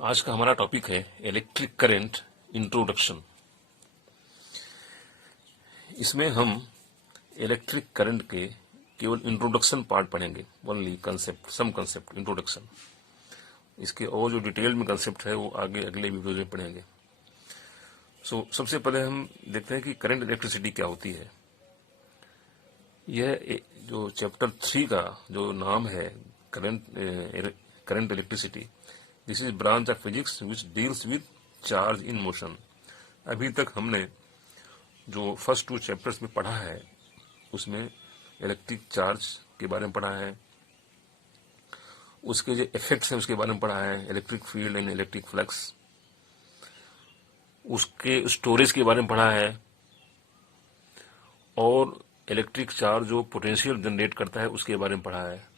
आज का हमारा टॉपिक है इलेक्ट्रिक करंट इंट्रोडक्शन। इसमें हम इलेक्ट्रिक करंट के केवल इंट्रोडक्शन पार्ट पढ़ेंगे, ओनली कंसेप्ट, सम कंसेप्ट, इंट्रोडक्शन। इसके और जो डिटेल में कंसेप्ट है वो आगे अगले वीडियो में पढ़ेंगे। सबसे पहले हम देखते हैं कि करंट इलेक्ट्रिसिटी क्या होती है। यह जो चैप्टर 3 का जो नाम है current electricity, this is branch of physics which deals with charge in motion. अभी तक हमने जो फर्स्ट 2 चैप्टर्स में पढ़ा है उसमें इलेक्ट्रिक चार्ज के बारे में पढ़ा है, उसके जो इफेक्ट्स हैं उसके बारे में पढ़ा है, electric field and electric flux, उसके स्टोरेज के बारे में पढ़ा है, और इलेक्ट्रिक चार्ज जो पोटेंशियल जनरेट करता है उसके बारे में पढ़ा है।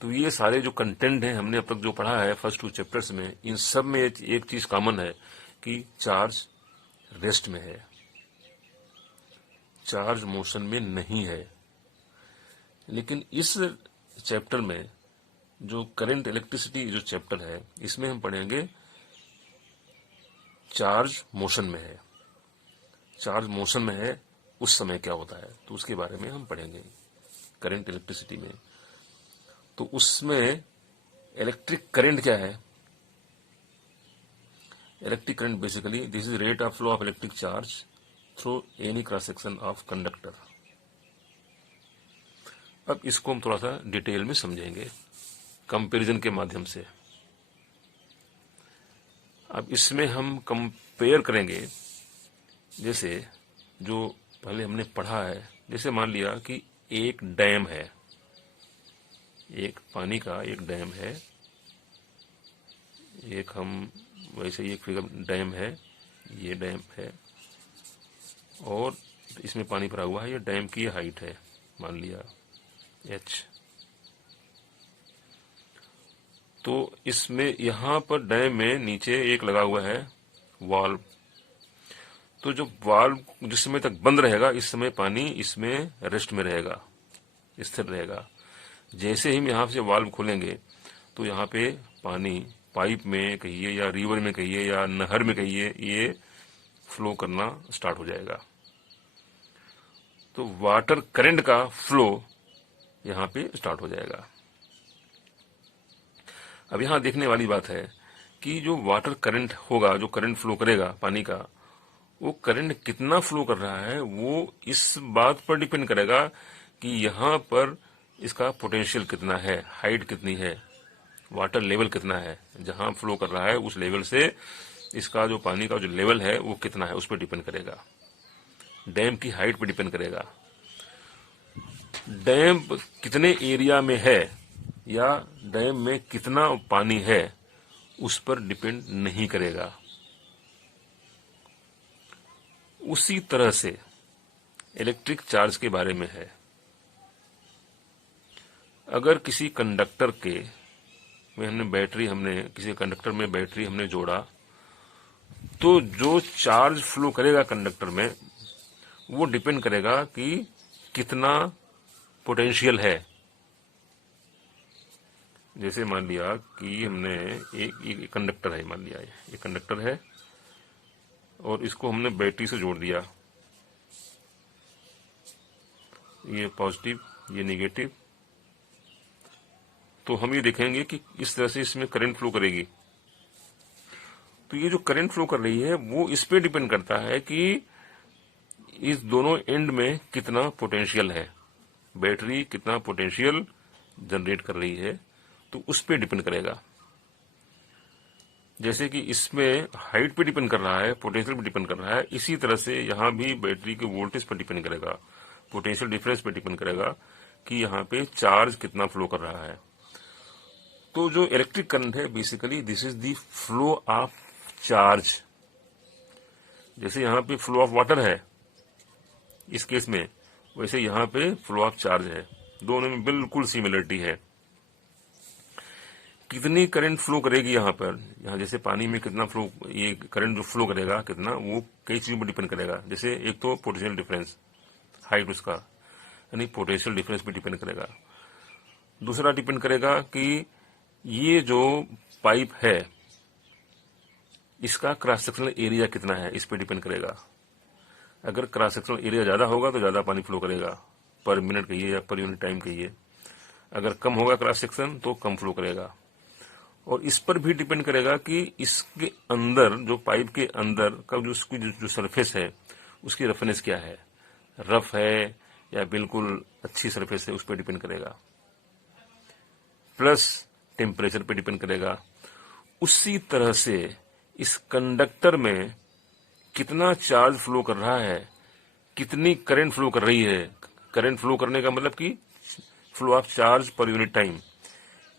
तो ये सारे जो कंटेंट हैं हमने अब तक जो पढ़ा है फर्स्ट 2 चैप्टर्स में, इन सब में एक चीज कॉमन है कि चार्ज रेस्ट में है, चार्ज मोशन में नहीं है। लेकिन इस चैप्टर में जो करंट इलेक्ट्रिसिटी जो चैप्टर है इसमें हम पढ़ेंगे चार्ज मोशन में है। चार्ज मोशन में है उस समय क्या होता है, तो उसके बारे में हम पढ़ेंगे करंट इलेक्ट्रिसिटी में। तो उसमें इलेक्ट्रिक करंट क्या है? Electric current basically this is rate of flow of electric charge through any cross section of conductor. अब इसको हम थोड़ा सा डिटेल में समझेंगे कंपैरिजन के माध्यम से। अब इसमें हम कंपेयर करेंगे, जैसे जो पहले हमने पढ़ा है, जैसे मान लिया कि एक डैम है, एक पानी का एक डैम है, एक हम वैसे ही एक फिगर डैम है, ये डैम है और इसमें पानी भरा हुआ है, ये डैम की हाइट है मान लिया h। तो इसमें यहां पर डैम में नीचे एक लगा हुआ है वाल्व। तो जो वाल्व जिस समय तक बंद रहेगा इस समय पानी इसमें रेस्ट में रहेगा, स्थिर रहेगा। जैसे ही हम यहाँ से वाल्व खोलेंगे तो यहाँ पे पानी पाइप में कहिए या रिवर में कहिए या नहर में कहिए, ये फ्लो करना स्टार्ट हो जाएगा। तो वाटर करंट का फ्लो यहाँ पे स्टार्ट हो जाएगा। अब यहाँ देखने वाली बात है कि जो वाटर करंट होगा, जो करंट फ्लो करेगा पानी का, वो करंट कितना फ्लो कर रहा है वो इस बात पर डिपेंड करेगा कि यहाँ पर इसका पोटेंशियल कितना है, हाइट कितनी है, वाटर लेवल कितना है, जहां फ्लो कर रहा है उस लेवल से इसका जो पानी का जो लेवल है वो कितना है, उस पर डिपेंड करेगा। डैम की हाइट पर डिपेंड करेगा। डैम कितने एरिया में है या डैम में कितना पानी है उस पर डिपेंड नहीं करेगा। उसी तरह से इलेक्ट्रिक चार्ज के बारे में है। अगर किसी कंडक्टर के में हमने किसी कंडक्टर में बैटरी हमने जोड़ा, तो जो चार्ज फ्लो करेगा कंडक्टर में वो डिपेंड करेगा कि कितना पोटेंशियल है। जैसे मान लिया कि हमने एक कंडक्टर है, मान लिया ये कंडक्टर है और इसको हमने बैटरी से जोड़ दिया, ये पॉजिटिव ये निगेटिव। तो हम ये देखेंगे कि इस तरह से इसमें करंट फ्लो करेगी। तो ये जो करंट फ्लो कर रही है वो इस पे डिपेंड करता है कि इस दोनों एंड में कितना पोटेंशियल है, बैटरी कितना पोटेंशियल जनरेट कर रही है, तो उस पे डिपेंड करेगा। जैसे कि इसमें हाइट पे डिपेंड कर रहा है, पोटेंशियल पे डिपेंड कर रहा है, इसी तरह से यहां भी बैटरी के वोल्टेज पर डिपेंड करेगा, पोटेंशियल डिफरेंस पे डिपेंड करेगा कि यहाँ पे चार्ज कितना फ्लो कर रहा है। तो जो इलेक्ट्रिक करंट है basically this is the flow of charge. जैसे यहाँ पे फ्लो ऑफ वाटर है इस केस में, वैसे यहाँ पे फ्लो ऑफ चार्ज है। दोनों में बिल्कुल सिमिलरिटी है। कितनी करंट फ्लो करेगी यहाँ पर, यहाँ जैसे पानी में कितना फ्लो, ये करंट जो फ्लो करेगा कितना, वो कई चीजों पर डिपेंड करेगा। जैसे एक तो पोटेंशियल डिफरेंस, हाइट उसका, यानी पोटेंशियल डिफरेंस पे डिपेंड करेगा। दूसरा डिपेंड करेगा कि ये जो पाइप है इसका क्रॉस सेक्शनल एरिया कितना है इस पे डिपेंड करेगा। अगर क्रॉस सेक्शनल एरिया ज्यादा होगा तो ज्यादा पानी फ्लो करेगा, पर मिनट कहिए या पर यूनिट टाइम कहिए। अगर कम होगा क्रॉस सेक्शन तो कम फ्लो करेगा। और इस पर भी डिपेंड करेगा कि इसके अंदर जो पाइप के अंदर का जो उसकी जो सरफेस है उसकी रफनेस क्या है, रफ है या बिल्कुल अच्छी सरफेस है, उस पर डिपेंड करेगा। प्लस टेम्परेचर पे डिपेंड करेगा। उसी तरह से इस कंडक्टर में कितना चार्ज फ्लो कर रहा है, कितनी करंट फ्लो कर रही है। करंट फ्लो करने का मतलब कि फ्लो ऑफ चार्ज पर यूनिट टाइम,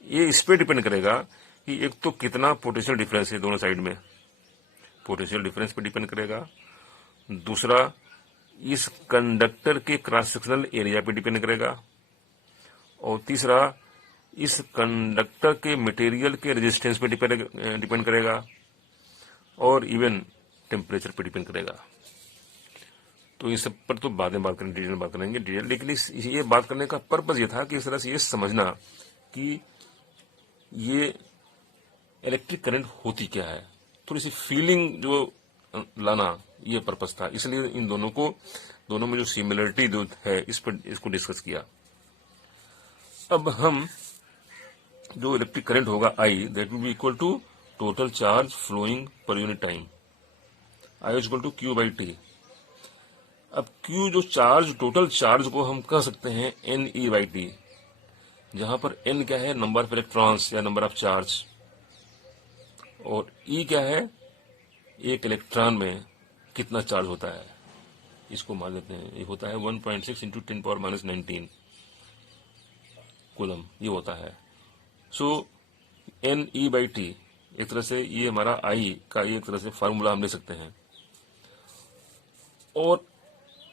ये इस पे डिपेंड करेगा कि एक तो कितना पोटेंशियल डिफरेंस है दोनों साइड में, पोटेंशियल डिफरेंस पे डिपेंड करेगा। दूसरा, इस कंडक्टर के क्रॉस सेक्शनल एरिया पे डिपेंड करेगा। और तीसरा, इस कंडक्टर के मटेरियल के रेजिस्टेंस पे डिपेंड करेगा। और इवन टेम्परेचर पे डिपेंड करेगा। तो इन सब पर तो बाद में बात करेंगे, डिटेल बात करेंगे डिटेल। लेकिन ये बात करने का पर्पस ये था कि इस तरह से ये समझना कि ये इलेक्ट्रिक करंट होती क्या है, थोड़ी सी फीलिंग जो लाना, ये पर्पस था। इसलिए इन दोनों में जो सिमिलरिटी जो है इस पर इसको डिस्कस किया। अब हम जो इलेक्ट्रिक करंट होगा I, that will be equal to total charge flowing per unit time, I is equal to Q by T. अब क्यू जो चार्ज, टोटल चार्ज को हम कह सकते हैं एन ई बाई टी, जहां पर एन क्या है, नंबर ऑफ इलेक्ट्रॉन्स या नंबर ऑफ चार्ज, और ई क्या है, एक इलेक्ट्रॉन में कितना चार्ज होता है। इसको मान लेते हैं ये होता है 1.6 इंटू 10⁻⁻19 कूलम, ये होता है। सो एन ई बाई टी, एक तरह से ये हमारा आई का एक तरह से फार्मूला हम ले सकते हैं। और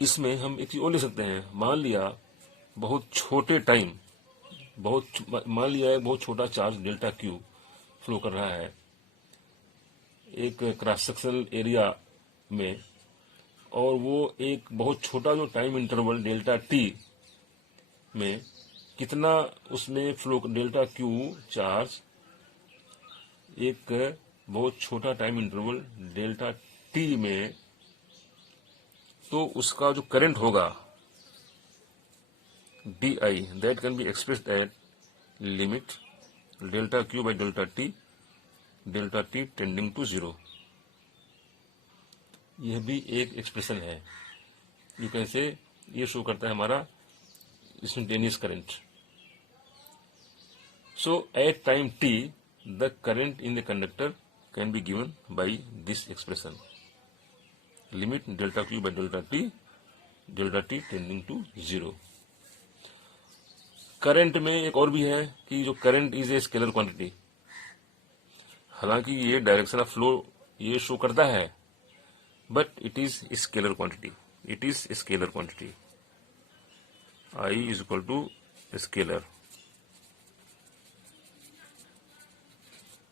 इसमें हम एक चीज और ले सकते हैं, मान लिया बहुत छोटे टाइम, मान लिया है बहुत छोटा चार्ज डेल्टा क्यू फ्लो कर रहा है एक क्रॉस सेक्शनल एरिया में, और वो एक बहुत छोटा जो टाइम इंटरवल डेल्टा टी में कितना उसमें फ्लो, डेल्टा क्यू चार्ज एक बहुत छोटा टाइम इंटरवल डेल्टा टी में, तो उसका जो करंट होगा D I, that can be expressed at limit delta Q by delta T tending to 0। यह भी एक एक्सप्रेशन है। ये कैसे, ये शो करता है हमारा instantaneous current. So at time T the current in the conductor can be given by this expression, limit delta Q by delta T tending to 0। Current में एक और भी है कि जो current is a scalar quantity. हालांकि ये direction of flow ये शो करता है, but it is scalar quantity, it is scalar quantity. I is equal to scalar.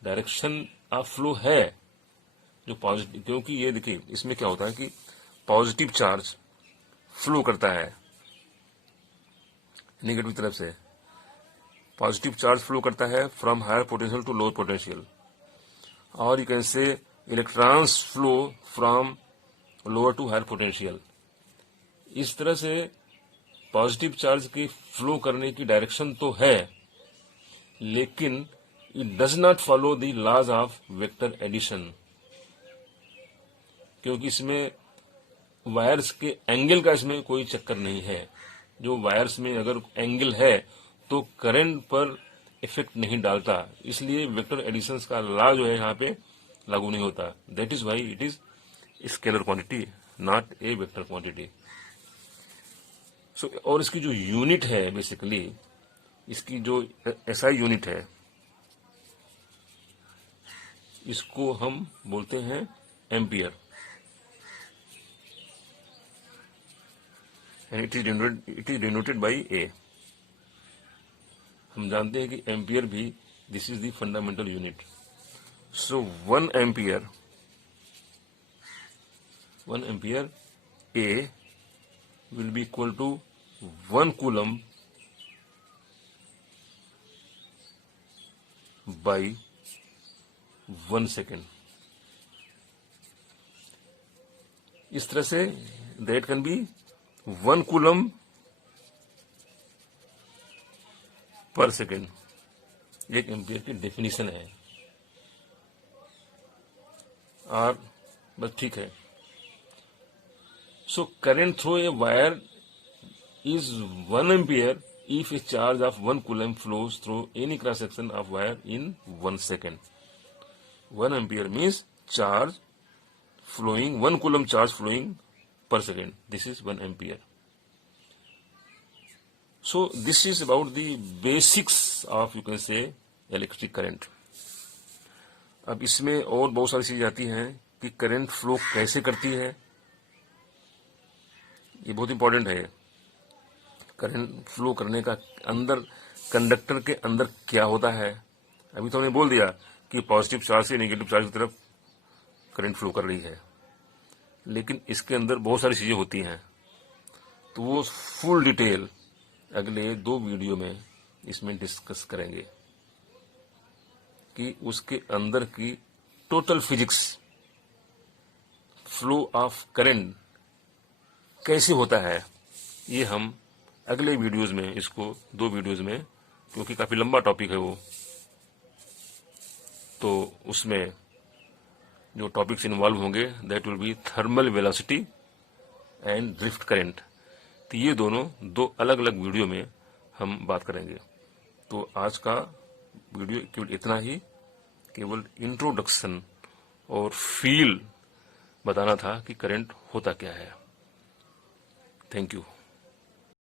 Direction of flow है जो पॉजिटिव, क्योंकि ये देखिए इसमें क्या होता है कि पॉजिटिव चार्ज फ्लो करता है नेगेटिव तरफ से, पॉजिटिव चार्ज फ्लो करता है from higher potential to lower potential, और you can say electrons flow from lower to higher potential. इस तरह से पॉजिटिव चार्ज की फ्लो करने की डायरेक्शन तो है, लेकिन it does not follow the laws of vector addition, क्योंकि इसमें वायर्स के एंगल का इसमें कोई चक्कर नहीं है। जो वायर्स में अगर एंगल है तो करंट पर इफेक्ट नहीं डालता, इसलिए वेक्टर एडिशंस का लॉ जो है यहाँ पे लागू नहीं होता। That is why it is scalar quantity, not a vector quantity. So और इसकी जो यूनिट है, बेसिकली इसकी जो एसआई यूनिट है, इसको हम बोलते हैं ampere, and it is denoted by A. हम जानते हैं कि एम्पियर भी this is the fundamental unit. So 1 ampere A will be equal to 1 coulomb by 1 second. इस तरह say that can B 1 coulomb per second, एक एम्पियर की definition है। और बस ठीक है। So current through a wire is 1 ampere if a charge of 1 coulomb flows through any cross section of wire in 1 second. 1 ampere means charge flowing, 1 coulomb charge flowing per second. This is 1 ampere. So this is about the basics of, you can say, electric current. अब इसमें और बहुत सारी चीजें आती हैं कि current flow कैसे करती है, ये बहुत इंपॉर्टेंट है। करंट फ्लो करने का अंदर कंडक्टर के अंदर क्या होता है। अभी तो हमने बोल दिया कि पॉजिटिव चार्ज से नेगेटिव चार्ज की तरफ करंट फ्लो कर रही है, लेकिन इसके अंदर बहुत सारी चीजें होती हैं। तो वो फुल डिटेल अगले 2 वीडियो में इसमें डिस्कस करेंगे कि उसके अंदर की total physics, flow of current कैसे होता है। ये हम अगले वीडियोस में, इसको 2 वीडियोस में, क्योंकि काफी लंबा टॉपिक है वो, तो उसमें जो टॉपिक्स इन्वॉल्व होंगे that will B thermal velocity and drift current. तो ये दोनों 2 अलग अलग वीडियो में हम बात करेंगे। तो आज का वीडियो केवल इतना ही, केवल इंट्रोडक्शन और फील बताना था कि करंट होता क्या है। Thank you.